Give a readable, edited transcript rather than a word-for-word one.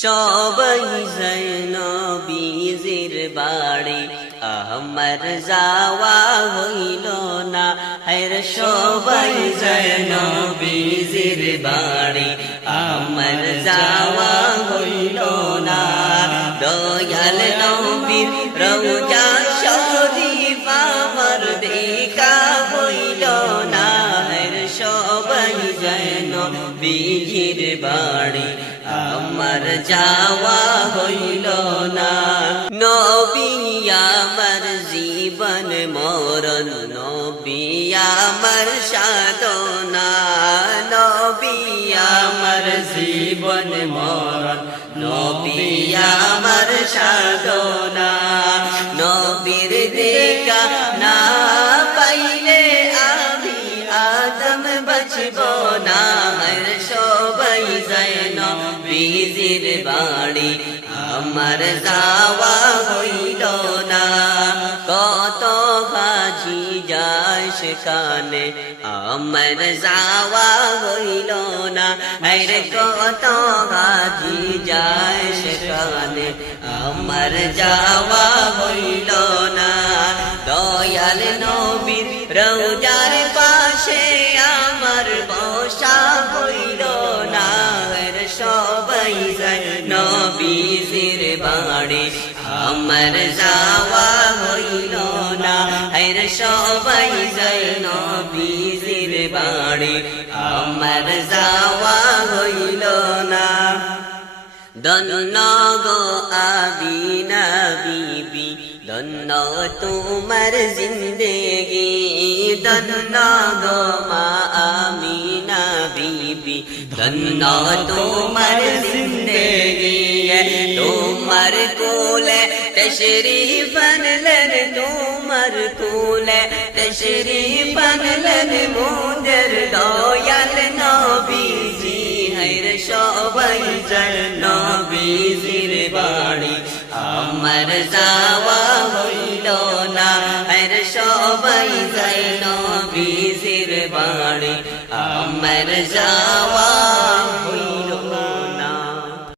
সবাই যায় নবীজির বাড়ি, আমার যাওয়া হইল না। হায়রে সবাই যায় নবীজির বাড়ি, আমার যাওয়া হইল না। দয়াল নবীর রওজা শরীফ আমার দেখা হইল না। হায়রে সবাই যায় নবীজির বাড়ি, আমার যাওয়া হইল না। নবী আমার জীবন মরণ, নবী আমার সাধনা। নবী আমার জীবন মরণ, নবী আমার সাধনা। নবীর দেখা না পাইলে আমি আদম বাঁচব না। সবাই যায় নবীজির বাড়ি, আমার যাওয়া হইল না। কত হাজি যায় সেখানে, আমার যাওয়া হইল না। আরে কত হাজি যায় সেখানে, আমার যাওয়া হইল না। দয়াল নবীর রওজার পাশে আমার বসা হইল না। সবাই যায় নবীজির বাড়ি, আমার যাওয়া হইল না। হায়রে সবাই যায় নবীজির বাড়ি, আমার যাওয়া হইল না। ধন্য গো আমিনা বিবি, ধন্য তোমার জিন্দেগি। ধন্য গো মা আমিনা বিবি, ধন্য তোমার জিন্দেগি। তোমার কোলে তশরীফ আনলেন, তোমার কোলে তশরীফ আনলেন মোদের দয়াল নবীজি। হায়রে সবাই যায় নবীজির বাড়ি, আমার যাওয়া হইল না। হায়রে সবাই যায় নবীজির বাড়ি, আমার যাওয়া হইল